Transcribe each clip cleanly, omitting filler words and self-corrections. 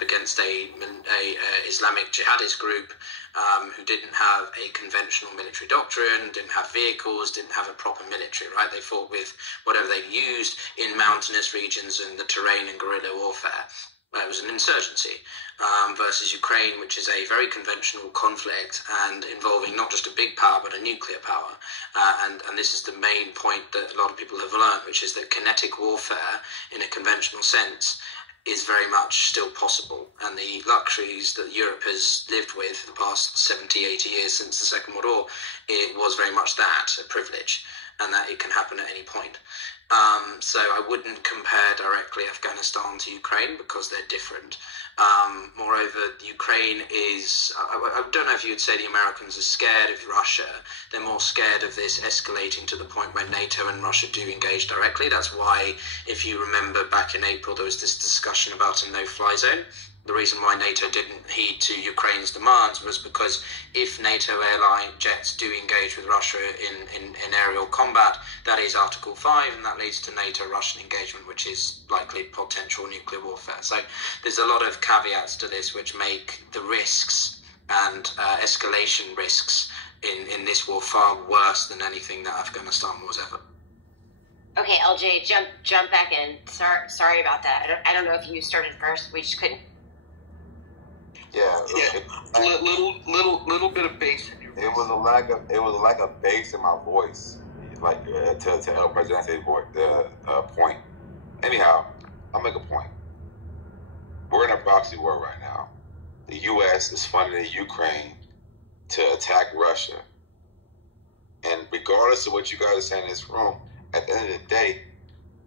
against a Islamic jihadist group who didn't have a conventional military doctrine, didn't have vehicles, didn't have a proper military, right? They fought with whatever they used in mountainous regions and the terrain and guerrilla warfare. It was an insurgency versus Ukraine, which is a very conventional conflict and involving not just a big power, but a nuclear power. And this is the main point that a lot of people have learned, which is that kinetic warfare in a conventional sense is very much still possible. And the luxuries that Europe has lived with for the past 70, 80 years since the Second World War, it was very much that, a privilege, and that it can happen at any point. So I wouldn't compare directly Afghanistan to Ukraine because they're different. Moreover, Ukraine is, I don't know if you would say the Americans are scared of Russia. They're more scared of this escalating to the point where NATO and Russia do engage directly. That's why, if you remember back in April, there was this discussion about a no-fly zone. The reason why NATO didn't heed to Ukraine's demands was because if NATO airline jets do engage with Russia in aerial combat, that is Article 5, and that leads to NATO-Russian engagement, which is likely potential nuclear warfare. So there's a lot of caveats to this which make the risks and escalation risks in this war far worse than anything that Afghanistan was ever. Okay, LJ, jump back in. Sorry about that. I don't know if you started first. We just couldn't. Yeah, little bit of bass in your voice. It was a lack of bass in my voice, like to El Presidente's point. Anyhow, I'll make a point. We're in a proxy war right now. The U.S. is funding Ukraine to attack Russia, and regardless of what you guys are saying in this room, at the end of the day,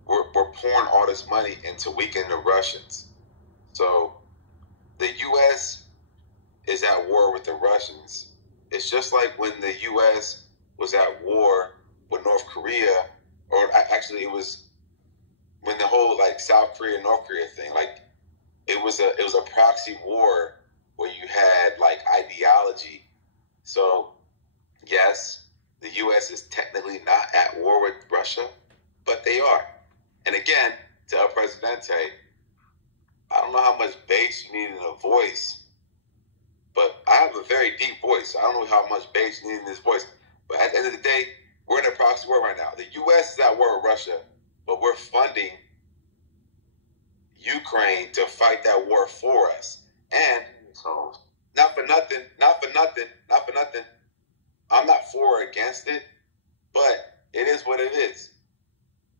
we're pouring all this money into weakening the Russians. So the U.S. is at war with the Russians. It's just like when the U.S. was at war with North Korea, or actually it was when the whole like South Korea, North Korea thing, like it was a proxy war where you had like ideology. So yes, the U.S. is technically not at war with Russia, but they are. And again, to El Presidente, I don't know how much bass you need in a voice, but I have a very deep voice. I don't know how much bass you need in this voice. But at the end of the day, we're in a proxy war right now. The U.S. is at war with Russia, but we're funding Ukraine to fight that war for us. And not for nothing, I'm not for or against it, but it is what it is.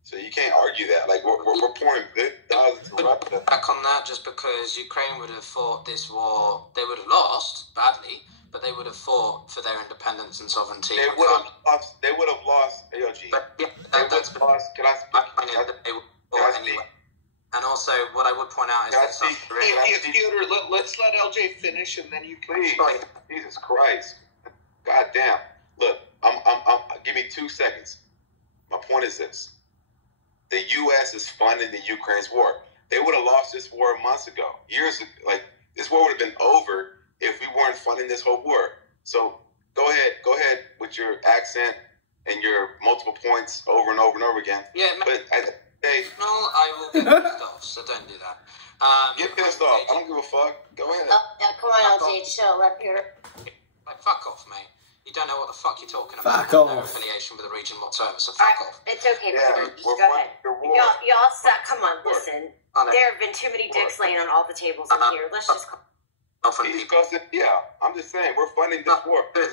So you can't argue that. Like, we're pouring good dollars into Russia. Back on that, just because Ukraine would have fought this war, they would have lost badly, but they would have fought for their independence and sovereignty. They would have lost, AOG. But yeah, that's lost. Can I speak? Anyway. And also, what I would point out is that South Korea... Theodore, let's let LJ finish, and then you can... Please, Jesus Christ. God damn. Look, give me 2 seconds. My point is this. The U.S. is funding the Ukraine's war. They would have lost this war months ago. Years ago. Like, this war would have been over if we weren't funding this whole war. So go ahead with your accent and your multiple points over and over and over again. Yeah, but I will get pissed off, so don't do that. Get pissed off. I don't give a fuck. Go ahead. Come on, LJ, chill. Let Peter. Like, fuck off, mate. You don't know what the fuck you're talking about. Fuck off. No affiliation with the region whatsoever, so fuck off. It's okay, Peter. Just go ahead. Y'all stop. Come on, listen. There have been too many dicks laying on all the tables in here. Let's just... Yeah, I'm just saying, we're funding this war. LJ,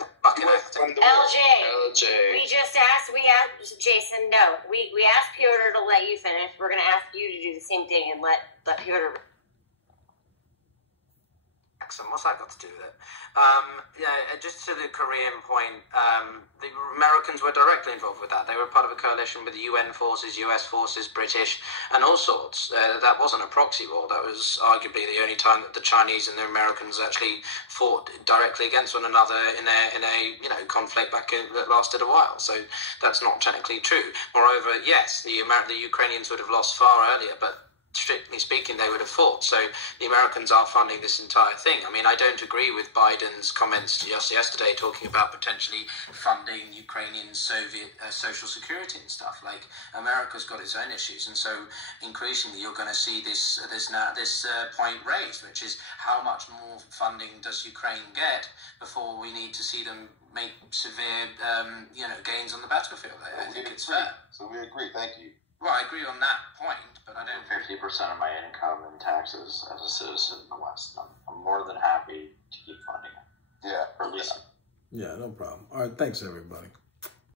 we asked Jason, no. We asked Peter to let you finish. We're going to ask you to do the same thing and let Peter... What's that got to do with it? Just to the Korean point, the Americans were directly involved with that. They were part of a coalition with the UN forces, US forces, British, and all sorts. That wasn't a proxy war. That was arguably the only time that the Chinese and the Americans actually fought directly against one another in a conflict that lasted a while. So that's not technically true. Moreover, yes, the Ukrainians would have lost far earlier, but strictly speaking, they would have fought. So the Americans are funding this entire thing. I mean, I don't agree with Biden's comments just yesterday talking about potentially funding Ukrainian Soviet social security and stuff. Like, America's got its own issues, and so increasingly you're going to see this point raised, which is how much more funding does Ukraine get before we need to see them make severe, gains on the battlefield. I think it's fair. So we agree. Thank you. Well, I agree on that point, but I don't... 50% of my income in taxes as a citizen in the West. I'm more than happy to keep funding it. Yeah. For at least. Yeah, no problem. All right, thanks, everybody.